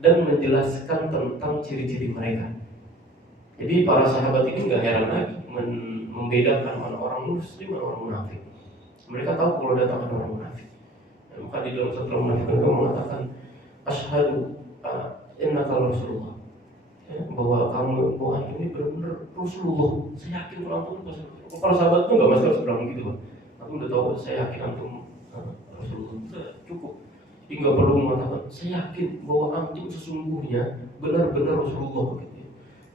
dan menjelaskan tentang ciri-ciri mereka. Jadi para sahabat ini nggak heran lagi membedakan mana orang muslim dan orang munafik. Mereka tahu kalau datang ada orang munafik. Dan maka di dalam surat Al-Munafik mereka mengatakan asyhadu innaka Rasulullah. Ya, bahwa kamu ini benar-benar Rasulullah. Saya yakin kalau antum Rasulullah. Para sahabat itu nggak masalah seberang gitu, Pak. Aku udah tahu, saya yakin antum Rasulullah. Cukup. Jadi nggak perlu mengatakan saya yakin bahwa antum sesungguhnya benar-benar Rasulullah. Gitu.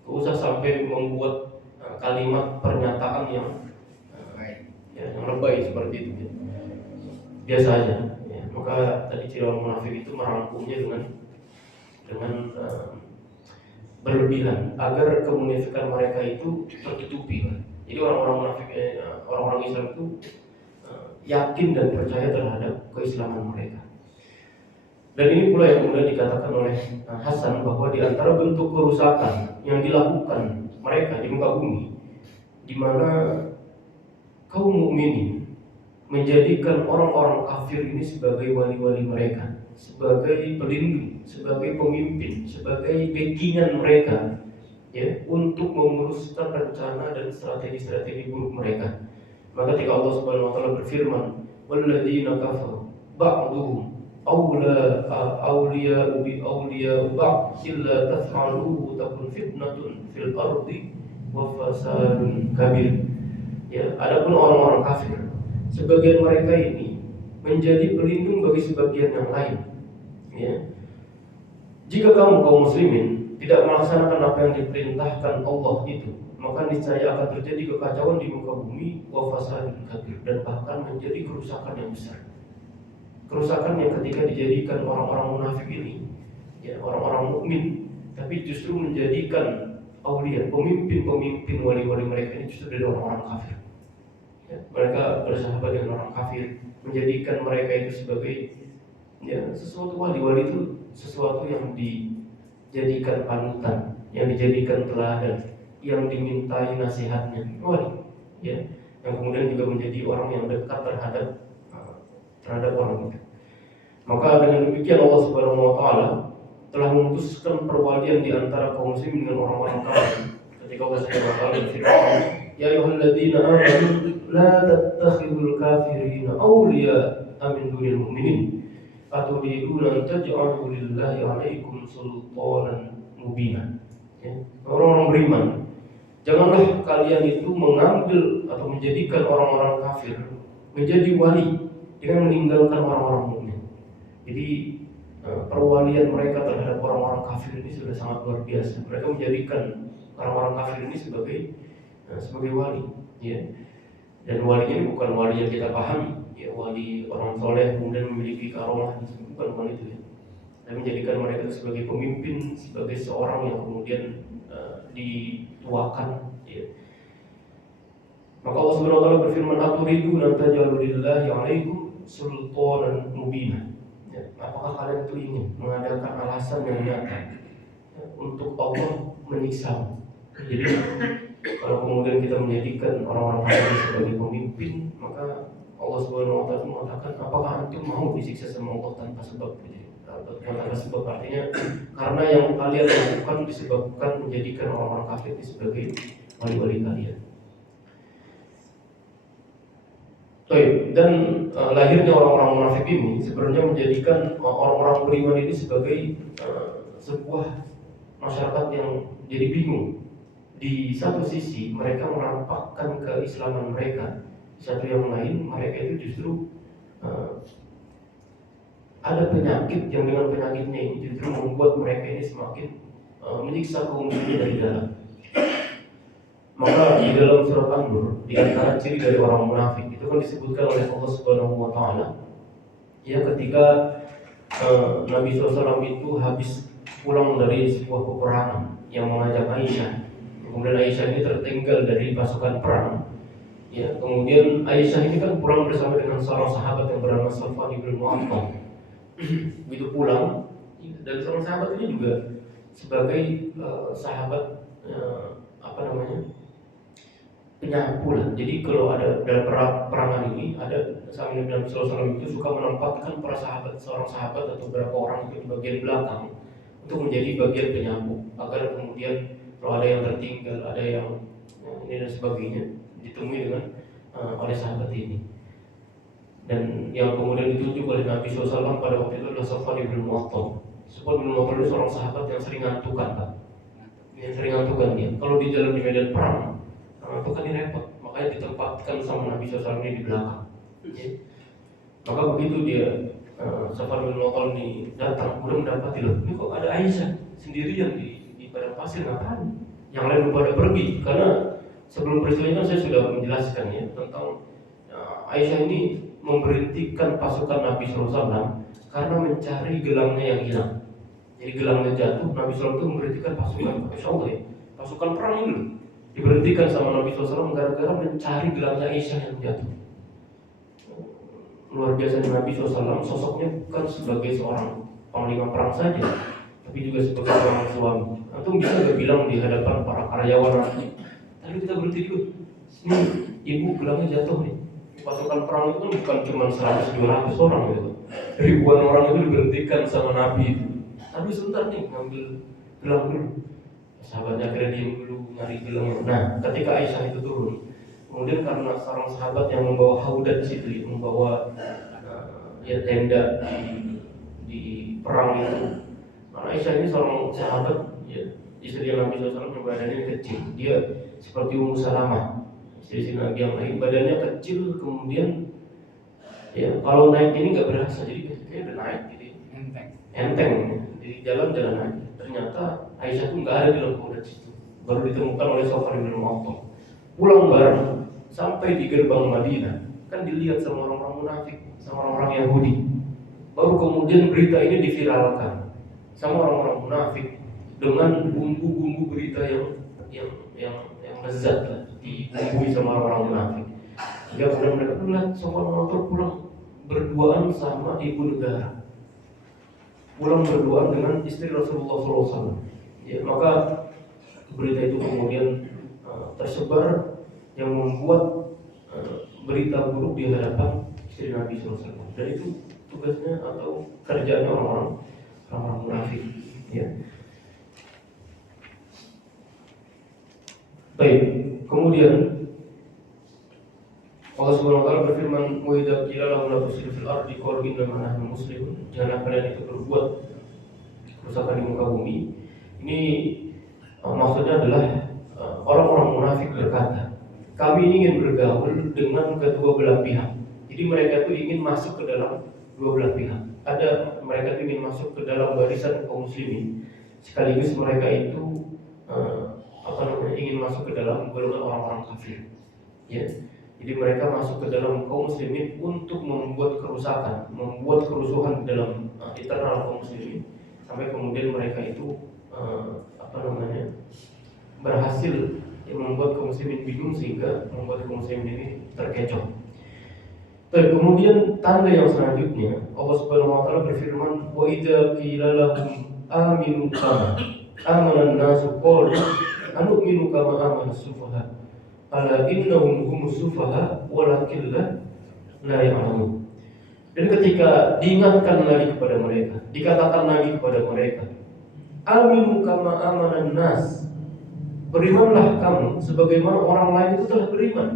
Gak usah sampai membuat kalimat pernyataan yang yang lebay seperti itu. Gitu. Biasa aja. Ya. Maka tadi ciri orang munafik itu merangkumnya dengan berlebihan agar kemunafikan mereka itu tertutupi. Jadi orang-orang munafik, orang-orang Islam itu yakin dan percaya terhadap keislaman mereka. Dan ini pula yang kemudian dikatakan oleh Hasan bahwa di antara bentuk kerusakan yang dilakukan mereka di muka bumi, di mana kaum mukminin menjadikan orang-orang kafir ini sebagai wali-wali mereka, sebagai pelindung, sebagai pemimpin, sebagai backingan mereka, ya, untuk memuluskan rencana dan strategi-strategi buruk mereka. Maka ketika Allah Subhanahu wa taala berfirman, "Walladzina kafaru ba'duhum awliya'u bi awliya'u ba'd illa taf'aluhu takun fitnatun fil ardi wa fasadun kabir." Ya, adapun orang-orang kafir, sebagian mereka ini menjadi pelindung bagi sebagian yang lain. Ya. Jika kamu kaum muslimin tidak melaksanakan apa yang diperintahkan Allah itu, maka niscaya akan terjadi kekacauan di muka bumi, wa fasadun kabir, dan bahkan menjadi kerusakan yang besar. Kerusakan yang ketika dijadikan orang-orang munafik ini, ya, orang-orang mukmin, tapi justru menjadikan aulia, pemimpin-pemimpin wali-wali mereka ini justru dari orang-orang kafir. Ya, mereka bersahabat dengan orang kafir, menjadikan mereka itu sebagai sesuatu wali-wali itu sesuatu yang dijadikan panutan, yang dijadikan teladan, yang dimintai nasihatnya wali, ya, yang kemudian juga menjadi orang yang dekat terhadap orang itu. Maka dengan demikian Allah Subhanahu wa taala telah memutuskan perwalian di antara kaum muslimin dengan orang-orang kafir. Ketika Allah Subhanahu wa taala berfirman, "Ya ayyuhalladzina amanu la tattakhidul kafirina awliya min dunil mu'minin aturiduna an taj'alu lillahi 'alaikum sultanan mubina." Ya, orang-orang beriman, janganlah kalian itu mengambil atau menjadikan orang-orang kafir menjadi wali dengan meninggalkan orang-orang mukmin. Jadi perwalian mereka terhadap orang-orang kafir ini sudah sangat luar biasa. Mereka menjadikan orang-orang kafir ini sebagai wali, ya. Dan wali ini bukan wali yang kita pahami, ya, wali orang soleh kemudian memiliki karomah, bukan itu, ya. Dan menjadikan mereka sebagai pemimpin, sebagai seorang yang kemudian dituakan, ya. Maka Allah Subhanahu wa taala berfirman, "Aturidu an taj'alu lillahi 'alaikum sultanan mubina." Ya, apakah kalian itu ingin mengadakan alasan yang nyata untuk Allah menyiksa? Jadi kalau kemudian kita menjadikan orang-orang kafir sebagai pemimpin, maka Allah Subhanahu wa taala mengatakan, apakah antum mau disiksa sama Allah tanpa sebab? Tanpa sebab artinya karena yang kalian lakukan disebabkan menjadikan orang-orang kafir sebagai wali-wali kalian. Baik, dan lahirnya orang-orang munafik ini sebenarnya menjadikan orang-orang beriman ini sebagai sebuah masyarakat yang jadi bingung. Di satu sisi mereka menampakkan keislaman mereka, di satu yang lain mereka itu justru ada penyakit yang dengan penyakitnya ini justru membuat mereka ini semakin menyiksa kaum muslimin dari dalam. Maka di dalam surat An-Nur, di antara ciri dari orang munafik itu kan disebutkan oleh Allah Subhanahu wa taala ya ketika Nabi SAW itu habis pulang dari sebuah peperangan yang mengajak Aisyah. Kemudian Aisyah ini tertinggal dari pasukan perang. Ya, kemudian Aisyah ini kan pulang bersama dengan seorang sahabat yang bernama Safwan ibn Mu'attal. Begitu pulang, dan seorang sahabat ini juga sebagai sahabat penyapu lah. Jadi kalau ada dalam perangan ini ada Nabi SAW itu suka menempatkan para sahabat, seorang sahabat atau beberapa orang itu di bagian belakang untuk menjadi bagian penyapu agar kemudian kalau ada yang tertinggal, ada yang ini dan sebagainya ditemui dengan oleh sahabat ini. Dan yang kemudian ditunjuk oleh Nabi SAW pada waktu itu adalah Safwan ibn Mu'attal. Safwan ibn Mu'attal itu seorang sahabat yang sering ngantukan, Pak. Yang sering ngantukan dia. Kalau di jalan di medan perang, itu kan ini repot, makanya ditempatkan sama Nabi SAW ini di belakang. Ya. Maka begitu dia Safwan bin Mu'attal ini datang, kemudian mendapati loh, ini kok ada Aisyah sendirian di padang pasir, ngapain? Yang lain pada pergi, karena sebelum peristiwa ini saya sudah menjelaskan ya tentang Aisyah ini memberhentikan pasukan Nabi SAW karena mencari gelangnya yang hilang. Jadi gelangnya jatuh, Nabi SAW itu memberhentikan pasukan, pasukan perang ini loh. Diberhentikan sama Nabi SAW gara-gara mencari gelangnya Aisyah yang jatuh. Luar biasa Nabi SAW, sosoknya bukan sebagai seorang panglima perang saja, tapi juga sebagai seorang suami. Antum bisa gak bilang di hadapan para karyawan nanti, tadi kita berhenti dulu, ini ibu gelangnya jatuh nih. Pasukan perang itu kan bukan cuma 100-200 orang gitu. Ribuan orang itu diberhentikan sama Nabi itu. Tapi sebentar nih ngambil gelang dulu. Sahabatnya akhirnya diam dulu nyari gelangnya. Nah, ketika Aisyah itu turun, kemudian karena seorang sahabat yang membawa haudat situ, membawa tenda di perang itu. Karena Aisyah ini seorang sahabat, ya, istri Nabi SAW yang badannya kecil. Dia seperti Ummu Salamah, istri Nabi yang lain, badannya kecil, kemudian ya kalau naik ini nggak berasa, jadi kayak udah naik gitu, enteng, jadi jalan-jalan aja. Ternyata Aisyah itu nggak ada di dalam haudat situ. Baru ditemukan oleh Safwan bin Mu'attal. Pulang bareng sampai di gerbang Madinah, kan dilihat sama orang-orang munafik, sama orang-orang Yahudi. Baru kemudian berita ini diviralkan sama orang-orang munafik dengan bumbu-bumbu berita yang lezat lah, dibumbui sama orang-orang munafik. Sehingga kemudian mereka melihat Safwan bin Mu'attal pulang berduaan sama ibu negara, pulang berduaan dengan istri Rasulullah SAW. Ya, maka berita itu kemudian tersebar yang membuat berita buruk di hadapan istri Nabi SAW. Dan itu tugasnya atau kerjanya orang-orang munafik. Ya. Baik, kemudian Allah Subhanahu wa taala berfirman, "Wa idza qila lahum la tufsidu fil ardi qalu innama nahnu muslimun." Jangan kalian itu berbuat kerusakan di muka bumi. Ini maksudnya adalah orang-orang munafik berkata, kami ingin bergaul dengan kedua belah pihak. Jadi mereka itu ingin masuk ke dalam dua belah pihak. Ada mereka itu ingin masuk ke dalam barisan kaum muslimin, sekaligus mereka itu ingin masuk ke dalam golongan orang-orang kafir. Ya. Jadi mereka masuk ke dalam kaum muslimin untuk membuat kerusakan, membuat kerusuhan dalam internal kaum muslimin, sampai kemudian mereka itu berhasil membuat kaum muslimin bingung sehingga membuat kaum muslimin ini terkecoh. Dan kemudian tanda yang selanjutnya Allah Subhanahu wa taala berfirman, "Wa idza qila lahum aminu kama amana an-nasu qalu anu'minu kama amana as-sufaha ala innahum humus sufaha walakin la ya'lamun." Dan ketika diingatkan lagi kepada mereka, dikatakan lagi kepada mereka, aminu kama amanan nas, berimanlah kamu sebagaimana orang lain itu telah beriman.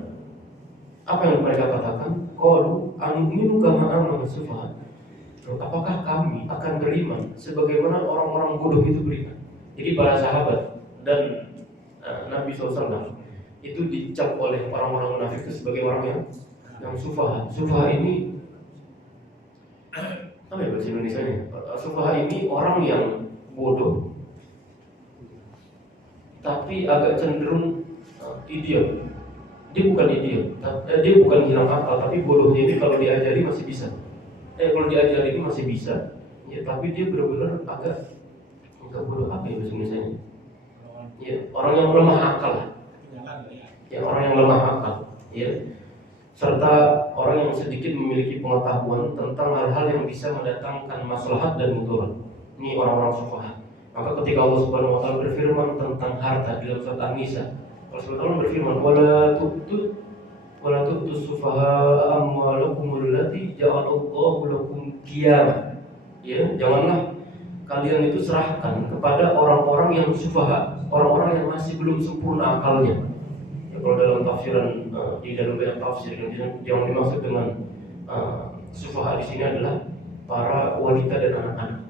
Apa yang mereka katakan? Qalu anu'minu kama amana sufaha. Apakah kami akan beriman sebagaimana orang-orang bodoh itu beriman? Jadi para sahabat dan Nabi SAW itu dicap oleh orang-orang munafik itu sebagai orang yang sufaha. Sufaha ini apa ya bahasa Indonesianya? Sufaha ini orang yang bodoh, tapi agak cenderung idiot. Dia bukan idiot, dia bukan hilang akal, tapi bodohnya ini kalau diajari masih bisa. Kalau diajari ini masih bisa, ya, tapi dia benar-benar agak bodoh apa ya bahasa Indonesianya? Ya, orang yang lemah akal, ya orang yang lemah akal, ya, serta orang yang sedikit memiliki pengetahuan tentang hal-hal yang bisa mendatangkan maslahat dan mudarat. Ini orang-orang sufaha. Maka ketika Allah Subhanahu Wa Taala berfirman tentang harta di dalam surat An-Nisa, Allah Subhanahu Wa Taala berfirman, wala tu'tu sufaha amwalakum allati ja'alallahu lakum qiyamah. Ya, janganlah kalian itu serahkan kepada orang-orang yang sufaha, orang-orang yang masih belum sempurna akalnya. Ya, kalau dalam tafsiran di dalam banyak tafsir yang dimaksud dengan sufaha di sini adalah para wanita dan anak-anak.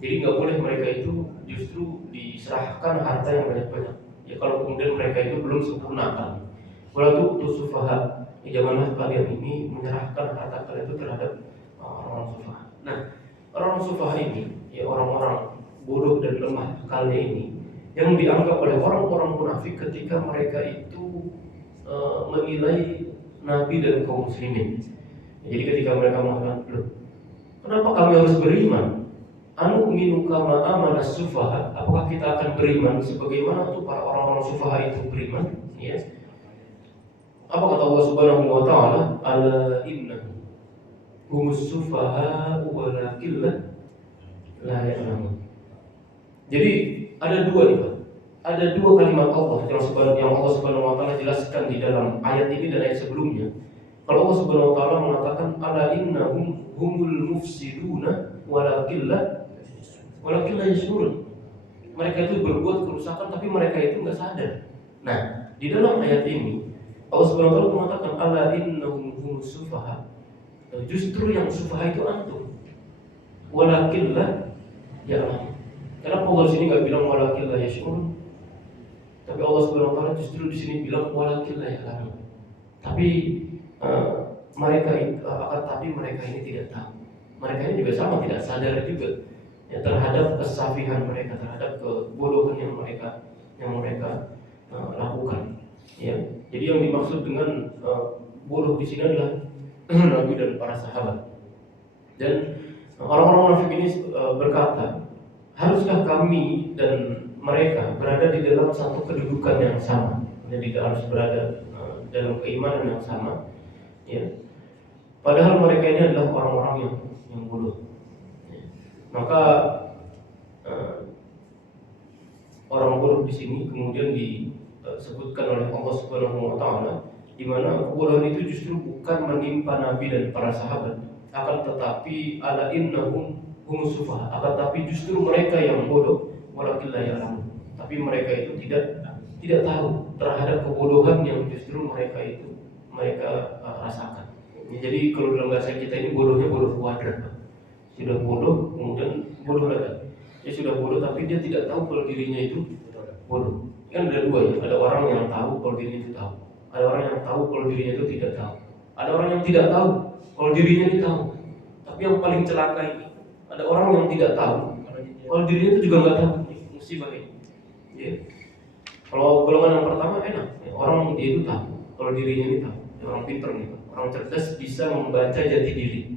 Jadi nggak boleh mereka itu justru diserahkan harta yang banyak-banyak. Ya kalau kemudian mereka itu belum sempurna akal. Walau tuh sufaha, ya janganlah kalian ini menyerahkan harta kalian itu terhadap orang-orang sufaha. Nah, orang-orang sufaha ini, ya orang-orang bodoh dan lemah akalnya ini, yang dianggap oleh orang-orang munafik ketika mereka itu menilai Nabi dan kaum muslimin. Jadi ketika mereka mengatakan, loh, kenapa kami harus beriman? Anu'minu kama amana sufaha. Apakah kita akan beriman sebagaimana tuh para orang-orang sufaha itu beriman? Ya. Apa kata Allah Subhanahu Wa Taala? Ala innahu humus sufaha walakin la ya'lamun. Jadi ada dua nih Pak. Ada dua kalimat Allah yang Allah Subhanahu Wa Taala jelaskan di dalam ayat ini dan ayat sebelumnya. Kalau Allah Subhanahu Wa Taala mengatakan ala innahum humul mufsiduna walakin la yashurun. Mereka itu berbuat kerusakan tapi mereka itu nggak sadar. Nah, di dalam ayat ini Allah Subhanahu wa taala mengatakan ala innahum humus sufaha. Justru yang sufaha itu antum. Walakin la ya'lamun. Kenapa Allah di sini enggak bilang walakin la yashurun? Tapi Allah Subhanahu wa taala justru di sini bilang walakin la ya'lamun. Tapi mereka ini tidak tahu. Mereka ini juga sama tidak sadar juga ya, terhadap kesafihan mereka, terhadap kebodohan yang mereka lakukan. Ya, jadi yang dimaksud dengan bodoh di sini adalah Nabi dan para sahabat. Dan orang-orang munafik ini berkata, haruskah kami dan mereka berada di dalam satu kedudukan yang sama? Jadi harus berada dalam keimanan yang sama. Ya. Padahal mereka ini adalah orang-orang yang bodoh. Ya. Maka orang bodoh di sini kemudian disebutkan oleh Allah Subhanahu Wa Taala, di mana kebodohan itu justru bukan menimpa Nabi dan para sahabat, akan tetapi ala innahum humus sufaha, akan tetapi justru mereka yang bodoh, walakin la ya'lamun. Tapi mereka itu tidak tahu terhadap kebodohan yang justru mereka rasakan. Jadi kalau dalam bahasa kita ini bodohnya bodoh kuadrat. Sudah bodoh, kemudian bodoh lagi. Dia sudah bodoh tapi dia tidak tahu kalau dirinya itu bodoh. Kan ada dua ya, ada orang yang tahu kalau dirinya itu tahu. Ada orang yang tahu kalau dirinya itu tidak tahu. Ada orang yang tidak tahu kalau dirinya itu tahu. Tapi yang paling celaka ini, ada orang yang tidak tahu kalau dirinya itu juga nggak tahu. Musibah ini. Ya. Kalau golongan yang pertama enak, ya, orang dia itu tahu kalau dirinya ini tahu. Orang pintar nih, orang cerdas bisa membaca jati diri.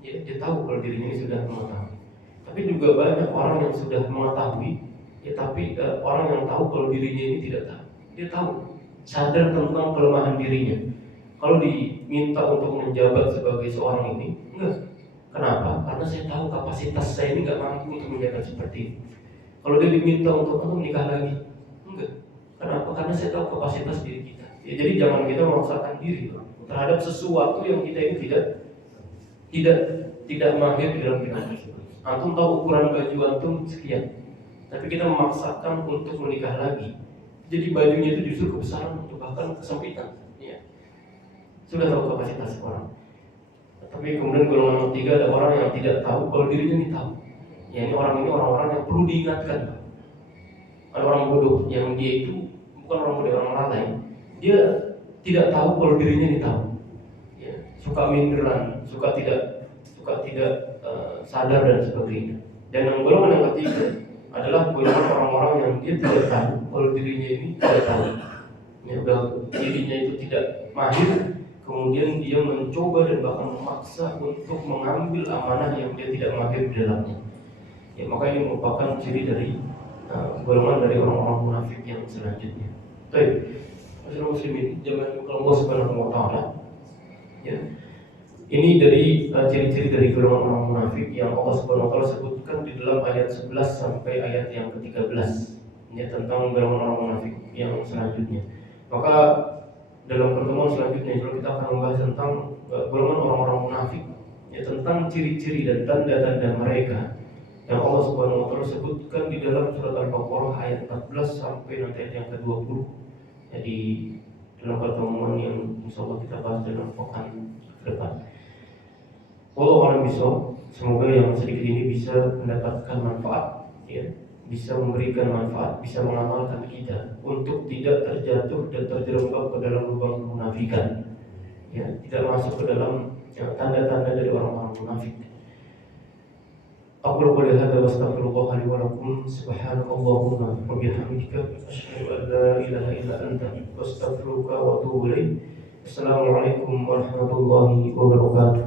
Ya, dia tahu kalau dirinya ini sudah mengetahui. Tapi juga banyak orang yang sudah mengetahui, ya tapi orang yang tahu kalau dirinya ini tidak tahu. Dia tahu, sadar tentang kelemahan dirinya. Kalau diminta untuk menjabat sebagai seorang ini, enggak. Kenapa? Karena saya tahu kapasitas saya ini nggak mampu untuk menjabat seperti ini. Kalau dia diminta untuk menikah lagi, enggak. Kenapa? Karena saya tahu kapasitas diri kita. Ya, jadi jangan kita memaksakan diri terhadap sesuatu yang kita ini tidak mahir di dalam bidang tersebut. Antum tahu ukuran baju antum sekian, tapi kita memaksakan untuk menikah lagi. Jadi bajunya itu justru kebesaran atau bahkan kesempitan. Ya. sudah tahu kapasitas orang. Tapi kemudian golongan yang ketiga ada orang yang tidak tahu kalau dirinya ini tahu. Ya, ini orang-orang yang perlu diingatkan. Ada orang bodoh yang dia itu bukan orang bodoh, orang lalai. Dia tidak tahu kalau dirinya ini tahu. Ya, suka minderan, suka tidak sadar dan sebagainya. Dan yang golongan yang ketiga adalah golongan orang-orang yang dia tidak tahu kalau dirinya ini tidak tahu. Ya, udah dirinya itu tidak mahir, kemudian dia mencoba dan bahkan memaksa untuk mengambil amanah yang dia tidak mahir di dalamnya. Ya, maka ini merupakan ciri dari golongan dari orang-orang munafik yang selanjutnya. Baik, muslimin jamaah Allah Subhanahu wa taala. Ya. Ini dari ciri-ciri dari golongan orang munafik yang Allah Subhanahu wa taala sebutkan di dalam ayat 11 sampai ayat yang ke-13. Ini tentang golongan orang munafik yang selanjutnya. Maka dalam pertemuan selanjutnya kita akan membahas tentang golongan orang-orang munafik, ya, tentang ciri-ciri dan tanda-tanda mereka yang Allah Subhanahu wa taala sebutkan di dalam surat Al-Baqarah ayat 14 sampai nanti ayat yang ke-20. Jadi dalam pertemuan yang insyaallah kita bahas dalam pekan ke depan. Wallahu a'lam bishawab. Semoga yang sedikit ini bisa mendapatkan manfaat, ya, bisa memberikan manfaat, bisa mengamalkan kita untuk tidak terjatuh dan terjerembab ke dalam lubang kemunafikan, ya, tidak masuk ke dalam tanda-tanda dari orang-orang munafik. Aqulu qouli hadza wa astaghfirullah li wa lakum subhanakallahumma wa bihamdika asyhadu an la ilaha illa anta astaghfiruka wa atubu ilaik. Assalamualaikum warahmatullahi wabarakatuh.